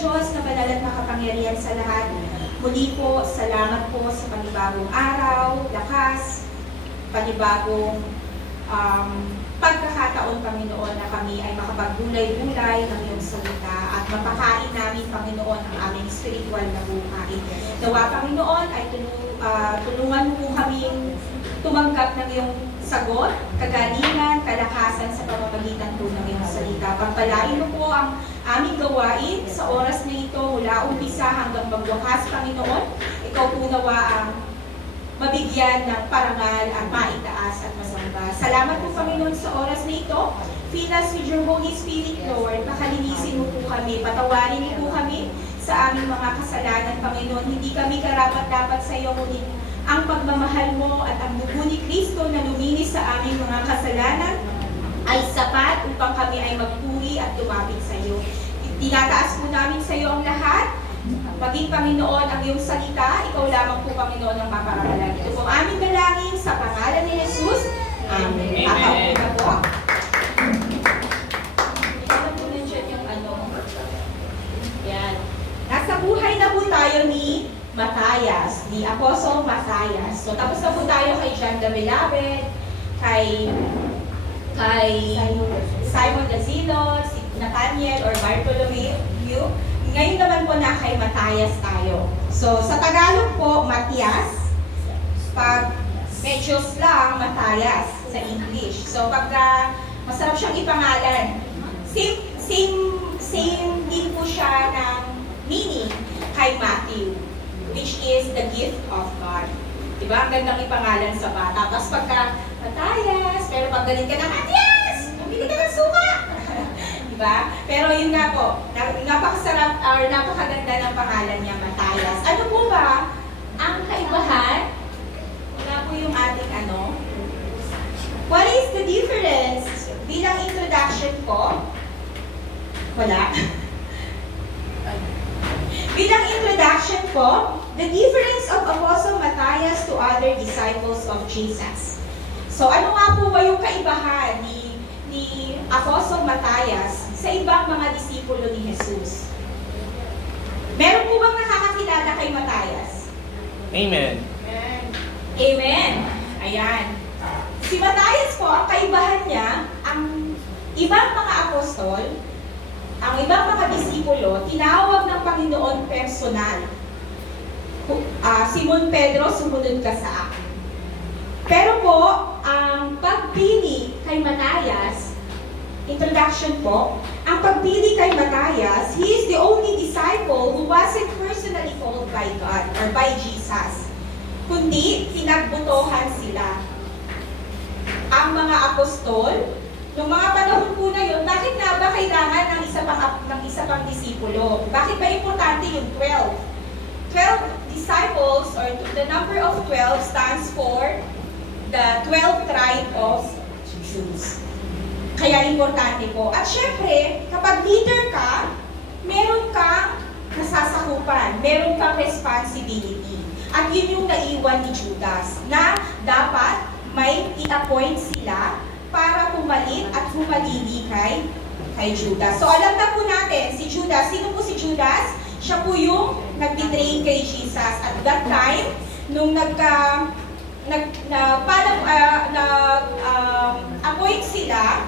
Diyos na banal at makapangyarihan sa lahat, muli po, salamat po sa panibagong araw, lakas, panibagong pagkakataon, Panginoon, na kami ay makapaggulay-gulay ng iyong salita at mapakain namin, Panginoon, ang aming spiritual na buhay. Nawa, Panginoon, ay tulungan mo kaming tumanggap ng iyong sagot, kagalingan, kalakasan sa pamamagitan po ng iyong salita. Pagpalain mo po ang aming gawain sa oras na ito, mula umpisa hanggang magwakas, Panginoon. Ikaw po nawa ang mabigyan ng parangal at maitaas at masamba. Salamat po, Panginoon, sa oras na ito. Fill us with your Holy Spirit, Lord. Pakalinisin mo po kami. Patawarin niyo po kami sa aming mga kasalanan, Panginoon. Hindi kami karapat-dapat sa iyo, ngunit ang pagmamahal mo at ang dugo ni Kristo na luminis sa aming mga kasalanan ay sapat upang kami ay magpuri at lumapit sa iyo. Tinataas po namin sa iyo ang lahat. Maging, Panginoon, ang iyong salita, ikaw lamang po, Panginoon, ang maparangalan. Ito po aming dalangin sa pangalan ni Jesus. Amen. Amen. Na po. Ano po nandiyan yung ano? Yan. Nasa buhay na po tayo ni Matthias, ni Apostle Matthias. So, tapos na po tayo kay John the Beloved, kay Simon the Zealot, si Nathaniel or Bartholomew. Ngayon naman po na kay Matthias tayo. So, sa Tagalog po, Matias. Pag medyo lang, Matthias sa English. So, pag masarap siyang ipangalan. Same din po siya ng meaning kay Matthew, which is the gift of God. Diba? Ang gandang ipangalan sa bata. Tapos pagka Matthias, pero pag galing ka na, Matias! Bumili ka ng suka! Diba? Pero yun nga po, napakasarap or napakaganda ng pangalan niya, Matthias. Ano po ba ang kaibahan? Wala po yung ating ano. What is the difference? Bilang introduction po, wala. Bilang introduction po, the difference of Apostle Matthias to other disciples of Jesus. So ano nga po ba yung kaibahan ni Apostle Matthias sa ibang mga disipulo ni Jesus? Meron po bang nakakakilala kay Matthias? Amen. Amen. Ayan. Si Matthias po, ang kaibahan niya, ang ibang mga apostol, ang ibang mga disipulo, tinawag ng Panginoon personal. Simon Pedro, sumunod ka sa akin. Pero po, ang pagpili kay Matthias, introduction po, ang pagpili kay Matthias, he is the only disciple who wasn't personally called by God or by Jesus. Kundi, pinagbutohan sila. Ang mga apostol, noong mga panahon po na yun, bakit nga ba kailangan ng isa pang disipulo? Bakit ba importante yung 12? 12 disciples, or the number of 12 stands for the 12 tribe of Jews. Kaya importante po. At syempre, kapag leader ka, meron kang nasasakupan, meron kang responsibility. At yun yung naiwan ni Judas, na dapat may i-appoint sila para pumalit at humalili kay Judas. So alam na po natin, si Judas, sino po si Judas? Siya po yung nag-betrain kay Jesus. At that time, nung appoint sila,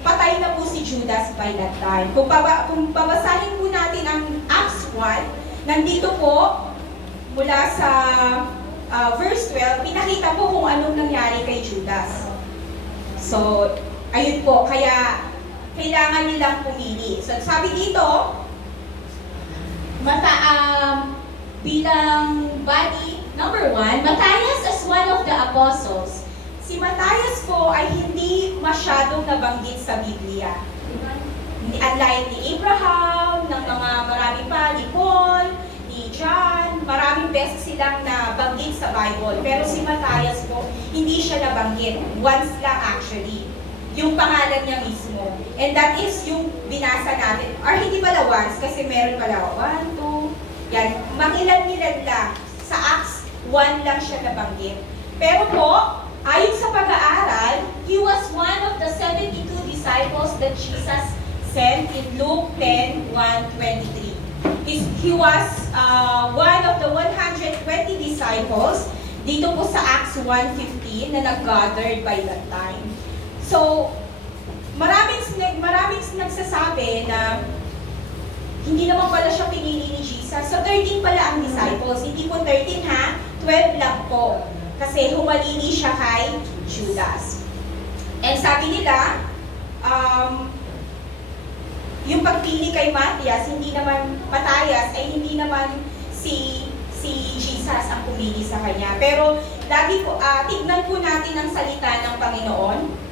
patay na po si Judas by that time. Kung babasahin po natin ang Acts 1, nandito po, mula sa verse 12, pinakita po kung anong nangyari kay Judas. So, ayun po, kaya kailangan nilang pumili. So, sabi dito, bilang body, number 1, Matthias as one of the apostles. Si Matthias po ay hindi masyadong nabanggit sa Biblia. Unlike ni Abraham, ng mga marami pa, ni Paul, ni John, maraming beses silang nabanggit sa Bible. Pero si Matthias po, hindi siya nabanggit. Once lang actually. Yung pangalan niya mismo. And that is yung binasa natin. Or hindi pala once, kasi meron pala 1, 2, yan. Mangilan-ilan lang. Sa Acts, 1 lang siya nabanggit. Pero po, ayon sa pag-aaral, he was one of the 72 disciples that Jesus sent in Luke 10:1-23. he was one of the 120 disciples dito po sa Acts 1:15 na nag-gathered by that time. So, maraming nagsasabi na hindi naman pala siya pinili ni Jesus. So, 13 pala ang disciples. Hindi po 13 ha, 12 lang po. Kasi humalili siya kay Judas. And sabi nila, yung pagpili kay Matthias, hindi naman Matthias, ay hindi naman si Jesus ang pumili sa kanya. Pero lagi po, tignan po natin ang salita ng Panginoon.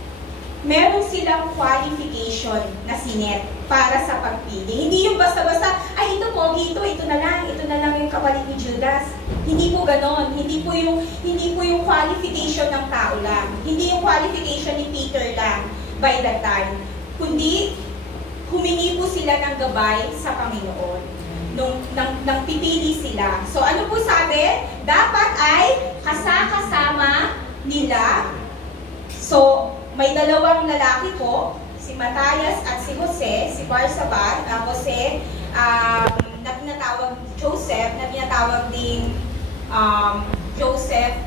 Meron silang qualification na sinet para sa pagpili. Hindi yung basta-basta, ay ito po, ito na lang yung kapalit ni Judas. Hindi po ganon. Hindi po yung qualification ng tao lang. Hindi yung qualification ni Peter lang by that time. Kundi, humingi po sila ng gabay sa Panginoon. Nang pipili sila. So ano po sabi? Dapat ay kasama nila. So, may dalawang lalaki po, si Matthias at si Jose, si Barsabas, Jose, na tinatawag Joseph, na tinatawag ding Joseph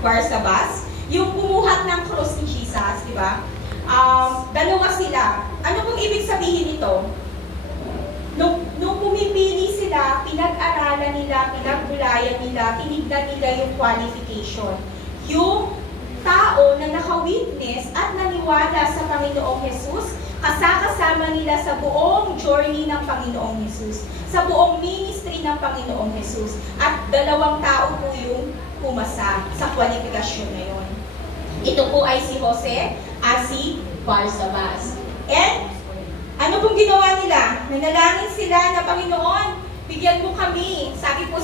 Barsabas, yung pumuhat ng cross ni Jesus, di ba? Dalawa sila. Ano pong ibig sabihin nito? Nung pumipili sila, pinag-aralan nila, pinagbulayan nila, tinignan nila yung qualification. Yung tao na naka-witness at naniwala sa Panginoong Jesus, kasama nila sa buong journey ng Panginoong Jesus, sa buong ministry ng Panginoong Jesus. At dalawang tao po yung pumasa sa kwalifikasyon na yun. Ito po ay si Jose at si Barsabas. And ano pong ginawa nila? Nanalangin sila na Panginoon, bigyan mo kami. Sabi po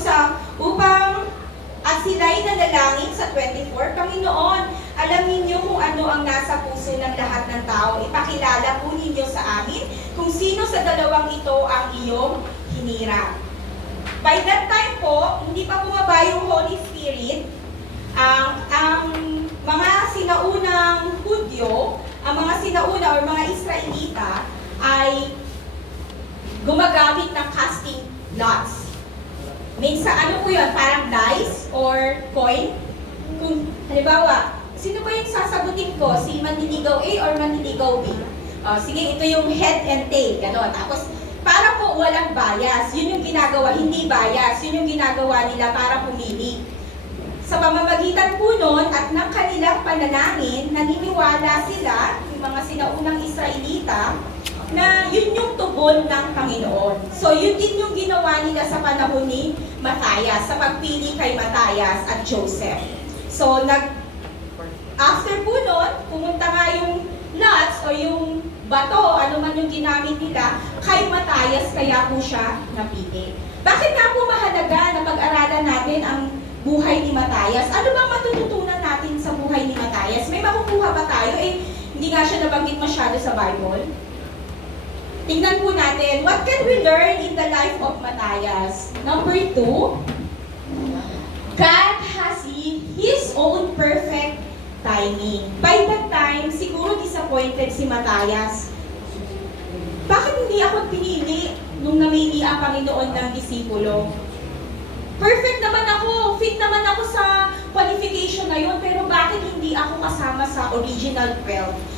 at sila'y nanalangin sa 24, Panginoon, alam ninyo kung ano ang nasa puso ng lahat ng tao. Ipakilala po ninyo sa amin kung sino sa dalawang ito ang iyong hinirang. By that time po, hindi pa bumaba yung Holy Spirit. Ang mga sinaunang Hudyo, ang mga sinauna o mga Israelita, ay gumagamit ng casting lots. Minsan, ano po yun? Parang dice or coin. Kung, halimbawa, sino ba yung sasagutin ko? Si manliligaw A or manliligaw B? Sige, ito yung head and tail. Ganon. Tapos, para po walang bias. Yun yung ginagawa, hindi bias. Yun yung ginagawa nila para pumili. Sa pamamagitan po nun at ng kanilang panalangin, naniniwala sila, yung mga sinaunang Israelita, na yun yung tugon ng Panginoon. So, yun din yung ginawa nila sa panahon ni Matthias, sa pagpili kay Matthias at Joseph. So, after po nun, pumunta nga yung lots o yung bato, ano man yung ginamit nila, kay Matthias, kaya po siya napili. Bakit nga po mahalaga na pag-aralan natin ang buhay ni Matthias? Ano bang matututunan natin sa buhay ni Matthias? May makukuha ba tayo? Hindi nga siya nabanggit masyado sa Bible. Tingnan po natin, what can we learn in the life of Matthias? Number 2, God has His own perfect timing. By that time, siguro disappointed si Matthias. Bakit hindi ako pinili nung namili ang Panginoon ng disipulo? Perfect naman ako, fit naman ako sa qualification na yun, pero bakit hindi ako kasama sa original 12?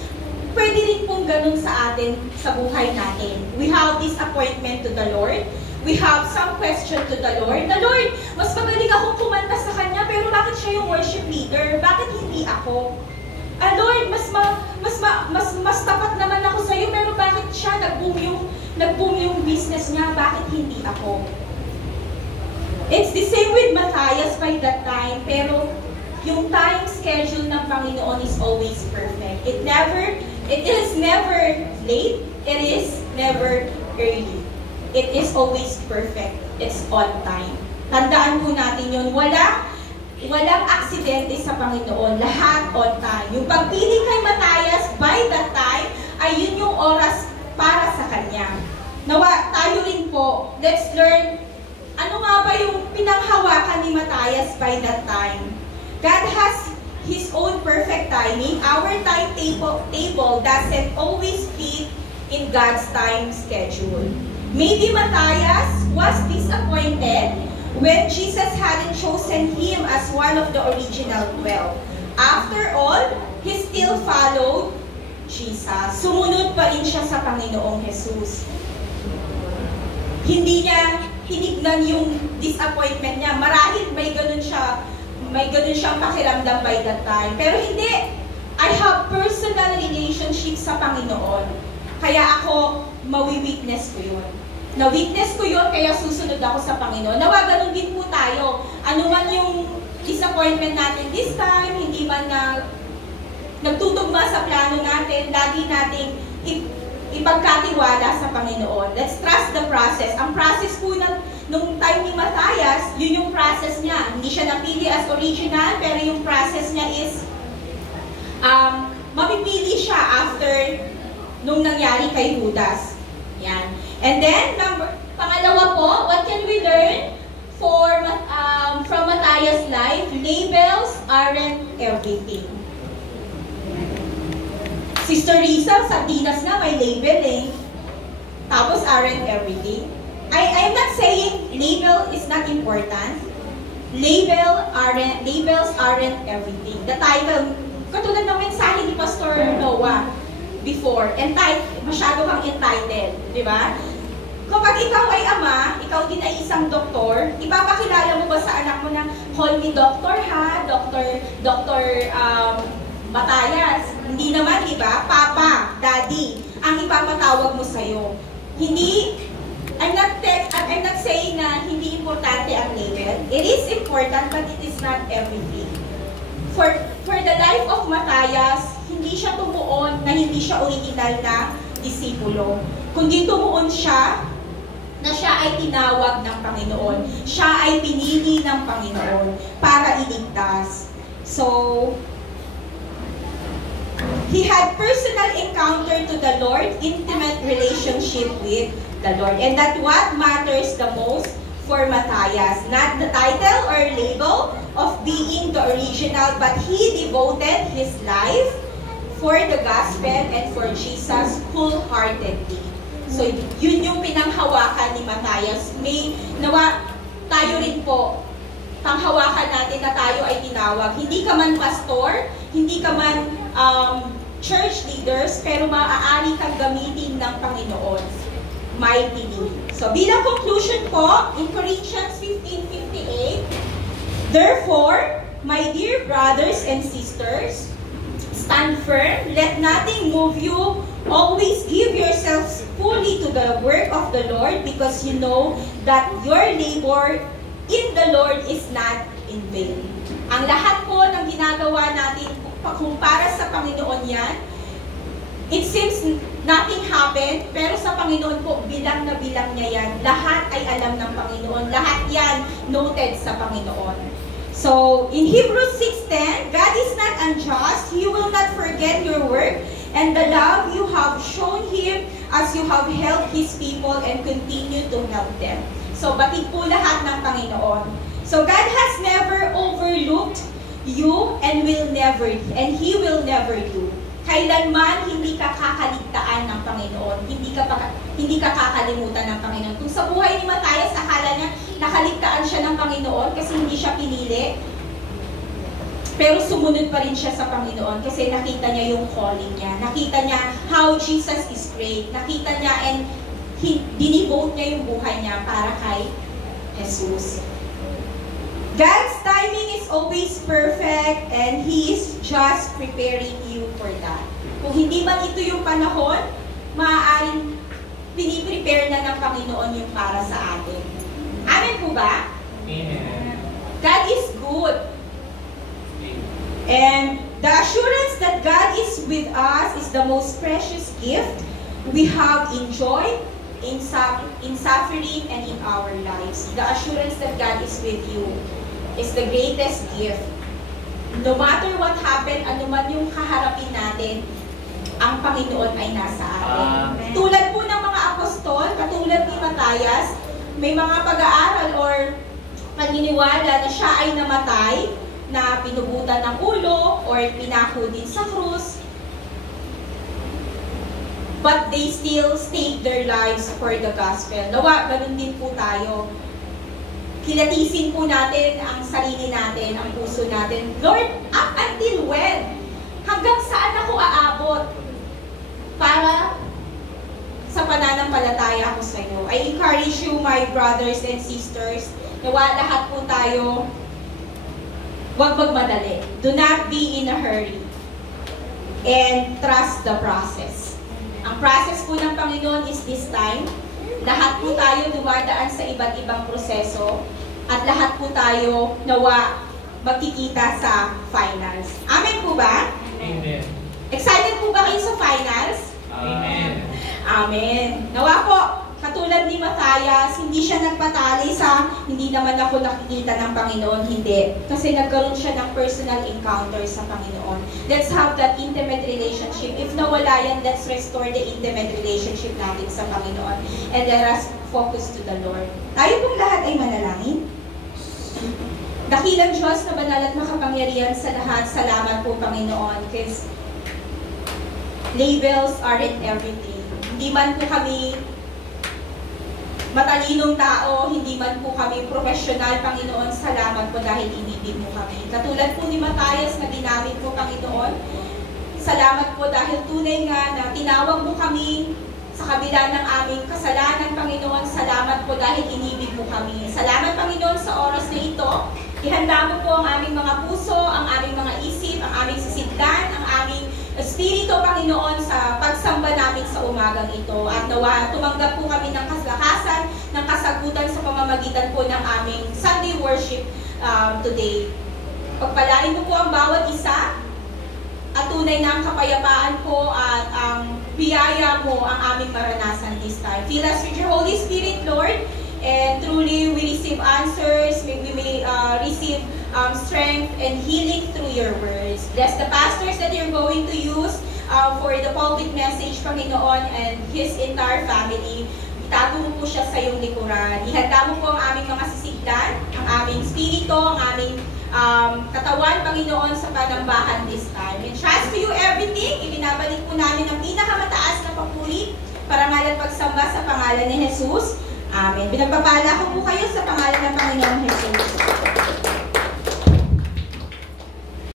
Pwede rin pong ganun sa atin, sa buhay natin. We have disappointment to the Lord. We have some question to the Lord. The Lord, mas magaling akong kumanta sa Kanya, pero bakit siya yung worship leader? Bakit hindi ako? Lord, mas tapat naman ako sa iyo, pero bakit siya nag-boom yung business niya? Bakit hindi ako? It's the same with Matthias by that time, pero yung time schedule ng Panginoon is always perfect. It is never late. It is never early. It is always perfect. It's on time. Tandaan po natin yun. Walang aksidente sa Panginoon. Lahat on time. Yung pagpili kay Matthias by that time, ay yun yung oras para sa kanya. Nawa, tayo rin po, let's learn, ano nga ba yung pinanghawakan ni Matthias by that time? God has His own perfect timing. Our timetable doesn't always fit in God's time schedule. Maybe Matthias was disappointed when Jesus hadn't chosen him as one of the original 12. After all, he still followed Jesus. Sumunod pa rin siya sa Panginoong Jesus. Hindi niya tinignan yung disappointment niya. Marahil may ganun siyang pakiramdam by that time. Pero hindi. I have personal relationship sa Panginoon. Kaya ako, mawi-witness ko yun. Na-witness ko yun, kaya susunod ako sa Panginoon. Nawa, ganun din po tayo. Ano man yung disappointment natin this time, hindi man na nagtutugma sa plano natin, lagi nating ipagkatiwala sa Panginoon. Let's trust the process. Ang process po nung time ni Matthias, yun yung process niya. Hindi siya napili as original, pero yung process niya is mapipili siya after nung nangyari kay Judas. Yan. And then, pangalawa po, what can we learn from Matthias' life? Labels aren't everything. Sister Risa, sa Dinas na may label eh. Tapos aren't everything. I'm not saying label is not important. Labels aren't everything. The title, katulad ng mensahe ni Pastor Noah before, masyado kang entitled, di ba? Kapag ikaw ay ama, ikaw din ay isang doktor, ipapakilala mo ba sa anak mo na, call me doctor ha, Dr. Matthias? Hindi naman, di ba? Papa, daddy, ang ipapatawag mo sa'yo. Hindi, I'm not saying na hindi importante ang label. It is important, but it is not everything. For the life of Matthias, hindi siya tumuon na hindi siya original na disipulo. Kundi tumuon siya na siya ay tinawag ng Panginoon. Siya ay pinili ng Panginoon para iligtas. So, he had personal encounter to the Lord, intimate relationship with the Lord. And that's what matters the most for Matthias. Not the title or label of being the original, but he devoted his life for the gospel and for Jesus wholeheartedly. So, yun yung pinanghawakan ni Matthias. Tayo rin po, panghawakan natin na tayo ay tinawag. Hindi ka man pastor, hindi ka man church leaders, pero maaari kang gamitin ng Panginoon. Mightily. So, bilang conclusion po, in Corinthians 15:58, therefore, my dear brothers and sisters, stand firm, let nothing move you, always give yourselves fully to the work of the Lord, because you know that your labor in the Lord is not in vain. Ang lahat po ng ginagawa natin, kung para sa Panginoon yan, it seems nothing happened, pero sa Panginoon po, bilang na bilang niya yan. Lahat ay alam ng Panginoon. Lahat yan noted sa Panginoon. So, in Hebrews 6:10, God is not unjust. He will not forget your work and the love you have shown Him as you have helped His people and continue to help them. So, batid po lahat ng Panginoon. So, God has never overlooked you and He will never do. Kailanman hindi ka kakaligtaan ng Panginoon, hindi ka kakalimutan ng Panginoon. Kung sa buhay ni Matthias, akala niya nakaligtaan siya ng Panginoon kasi hindi siya pinili, pero sumunod pa rin siya sa Panginoon kasi nakita niya yung calling niya. Nakita niya how Jesus is great. Nakita niya and dinivote niya yung buhay niya para kay Jesus. God's timing is always perfect and He is just preparing you for that. Kung hindi man ito yung panahon, maaaring piniprepare na ng Panginoon yung para sa atin. Amen po ba? Amen. God is good. And the assurance that God is with us is the most precious gift we have enjoyed in suffering and in our lives. The assurance that God is with you is the greatest gift. No matter what happened, ano man yung kaharapin natin, ang Panginoon ay nasa atin. Amen. Tulad po ng mga apostol, katulad ni Matthias, may mga pag-aaral or paniniwala na siya ay namatay, na pinugutan ng ulo or pinako din sa krus. but they still stake their lives for the gospel. Nawa, ganun din po tayo. Kilatisin po natin ang sarili natin, ang puso natin. Lord, up until when? Hanggang saan ako aabot? Para sa pananampalataya ko sa iyo. I encourage you, my brothers and sisters, nawa lahat po tayo, huwag magmadali. Do not be in a hurry. And trust the process. Ang process po ng Panginoon is this time. Lahat po tayo dumadaan sa iba't ibang proseso. At lahat po tayo nawa magkikita sa finals. Amen po ba? Amen. Excited po ba kayo sa finals? Amen. Amen. Nawa po, katulad ni Matthias, hindi siya nagpatali sa hindi naman ako nakikita ng Panginoon, hindi. Kasi nagkaroon siya ng personal encounter sa Panginoon. Let's have that intimate relationship. If nawala yan, let's restore the intimate relationship natin sa Panginoon. And let us focus to the Lord. Tayo pong lahat ay manalangin. Dakilang Diyos na banal at makapangyarihan sa lahat, salamat po Panginoon. Because labels aren't everything. Hindi man po kami matalinong tao, hindi man po kami professional, Panginoon, salamat po dahil inibig mo kami. Katulad po ni Matthias na ginamit mo, Panginoon, salamat po dahil tunay nga na tinawag mo kami sa kabila ng aming kasalanan, Panginoon, salamat po dahil inibig mo kami. Salamat, Panginoon, sa oras na ito. Ihanda mo po ang aming mga puso, ang aming mga isip, ang aming sisidlan, ang aming Espiritu, Panginoon, sa pagsamba namin sa umagang ito. At nawa, tumanggap po kami ng kaslakasan, ng kasagutan sa pamamagitan po ng aming Sunday worship today. Pagpalain mo po ang bawat isa, at tunay na ang kapayapaan po at ang biyaya mo ang aming maranasan this time. Fill us with your Holy Spirit, Lord, and truly we receive answers, we may receive strength and healing through your words. Bless the pastors that you're going to use for the pulpit message, Panginoon, and his entire family. Itago mo po siya sa iyong likuran. Ihanda mo po ang aming mga sisigdan, ang aming spirito, ang aming katawan, Panginoon, sa panambahan this time. And trust to you everything. Ibinabalik po namin ang pinakamataas na papuri, parangal at pagsamba sa pangalan ni Jesus. Amen. Pinagpapala ko po kayo sa pangalan ng Panginoong Jesus.